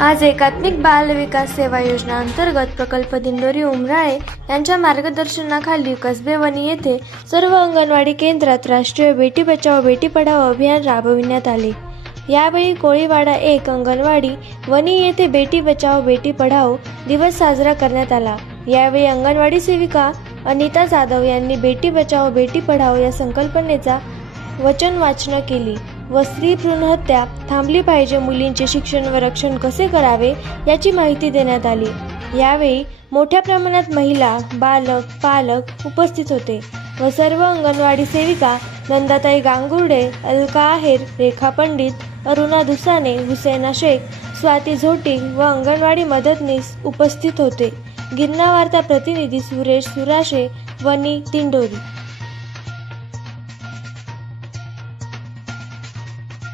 आज एकात्मिक बाल विकास सेवा योजना अंतर्गत प्रकल्प दिंडोरी उमराळे यांच्या मार्गदर्शनाखाली कसबेवणी येथे सर्व अंगणवाडी केंद्रात राष्ट्रीय बेटी बचाओ बेटी पढाओ अभियान राबविण्यात आले. यावेळी कोळीवाडा एक अंगणवाडी वनी येथे बेटी बचाओ बेटी पढाओ दिवस साजरा करण्यात आला. यावेळी अंगणवाडी सेविका अनिता जाधव यांनी बेटी बचाओ बेटी पढाओ या संकल्पनेचा वचन वाचन केली. व स्त्री भ्रूण हत्या थांबली पाहिजे मुलींचे शिक्षण व रक्षण कसे करावे याची माहिती देण्यात आली. यावेळी मोठ्या प्रमाणात महिला बालक पालक उपस्थित होते व सर्व अंगणवाडी सेविका नंदाताई गांगुर्डे अलका आहेर रेखा पंडित अरुणा दुसाने हुसेना शेख स्वाती झोटी व अंगणवाडी मदतनीस उपस्थित होते. गिरणा वार्ता प्रतिनिधी सुरेश सुराशे वनी दिंडोरी.